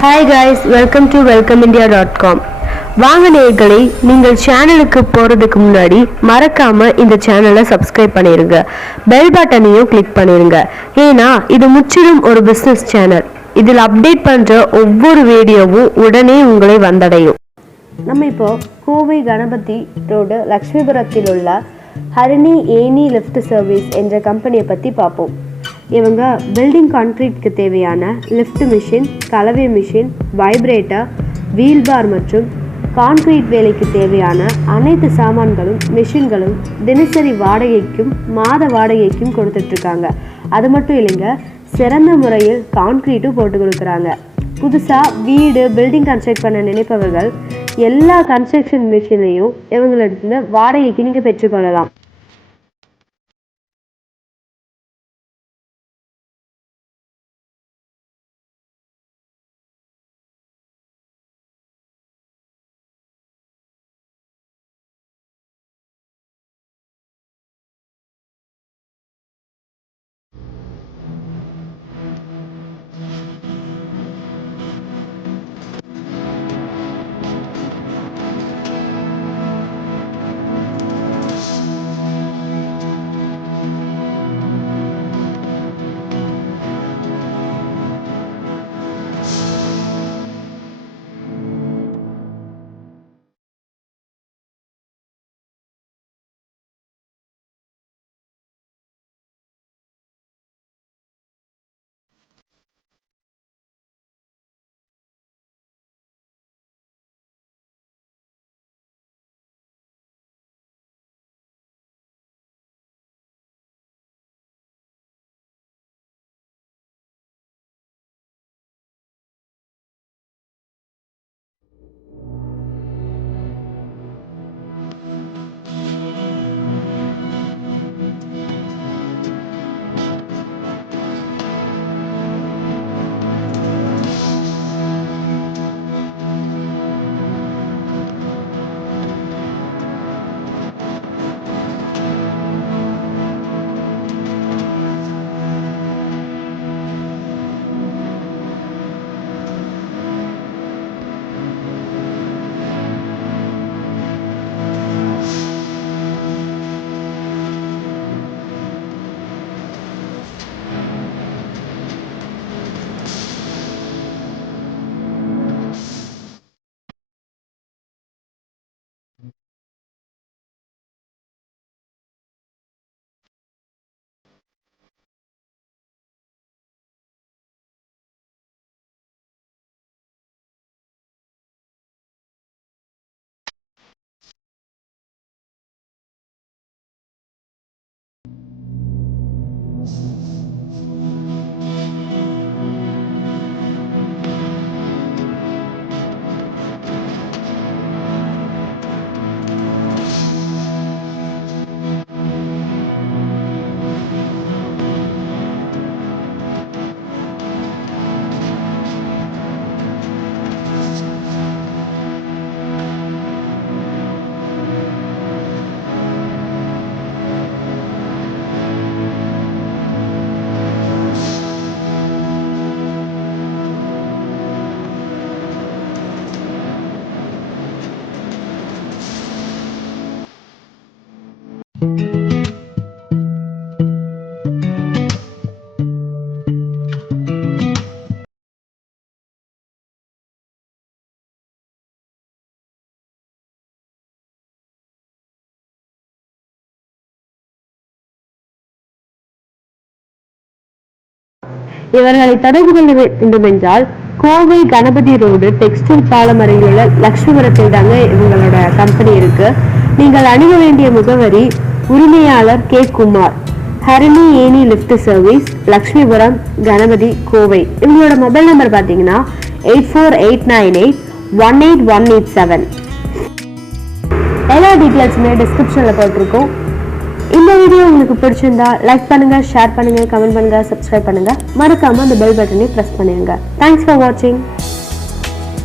Hi guys, welcome to Wellcomindia.com. வாங்க நேயர்களே, நீங்கள் சேனலுக்கு போறதுக்கு முன்னாடி மறக்காம இந்த சேனலை சப்ஸ்கிரைப் பண்ணிருங்க. பெல் பட்டனையும் கிளிக் பண்ணிருங்க. ஏன்னா இது முற்றிலும் ஒரு பிசினஸ் சேனல். இதில் அப்டேட் பண்ற ஒவ்வொரு வீடியோவும் உடனே உங்களை வந்தடையும். நம்ம இப்போ கோவை கணபதி ரோடு லக்ஷ்மிபுரத்தில் உள்ள ஹரிணி ஏனி லிஃப்ட் சர்வீஸ் என்ற கம்பெனியை பற்றி பார்ப்போம். இவங்க பில்டிங் கான்கிரீட்க்கு தேவையான லிஃப்ட் மிஷின், கலவை மிஷின், வைப்ரேட்டர், வீல்பார் மற்றும் கான்கிரீட் வேலைக்கு தேவையான அனைத்து சாமான்களும் மிஷின்களும் தினசரி வாடகைக்கும் மாத வாடகைக்கும் கொடுத்துட்ருக்காங்க. அது மட்டும் இல்லைங்க, சிறந்த முறையில் கான்கிரீட்டும் போட்டு கொடுக்குறாங்க. புதுசாக வீடு பில்டிங் கன்ஸ்ட்ரக்ட் பண்ண நினைப்பவர்கள் எல்லா கன்ஸ்ட்ரக்ஷன் மிஷினையும் இவங்களிடத்துல வாடகைக்கு நீங்கள் பெற்றுக்கொள்ளலாம். இவர்களை தொடர்பு கொள்ள வேண்டும் என்றால் கோவை கணபதி ரோடு டெக்ஸ்டைல் பாலம் அருகில் உள்ள லக்ஷ்மிபுரத்தில் தாங்க இவங்களோட கம்பெனி இருக்கு. நீங்கள் அணுக வேண்டிய முகவரி உரிமையாளர் K. Kumar, Harini any lift service, Lakshmipuram, Ganapathi, Kovai. இவங்களோட மொபைல் நம்பர் பார்த்தீங்கன்னா 8489818187. எல்லா டீட்டெயில்ஸுமே டிஸ்கிரிப்ஷன்ல போட்டிருக்கோம். இந்த வீடியோ உங்களுக்கு பிடிச்சிருந்தா லைக் பண்ணுங்க, ஷேர் பண்ணுங்க, கமெண்ட் பண்ணுங்க, சப்ஸ்கிரைப் பண்ணுங்க. மறக்காம அந்த பெல் பட்டனை பிரஸ் பண்ணுங்க. தேங்க்ஸ் ஃபார் வாட்சிங்.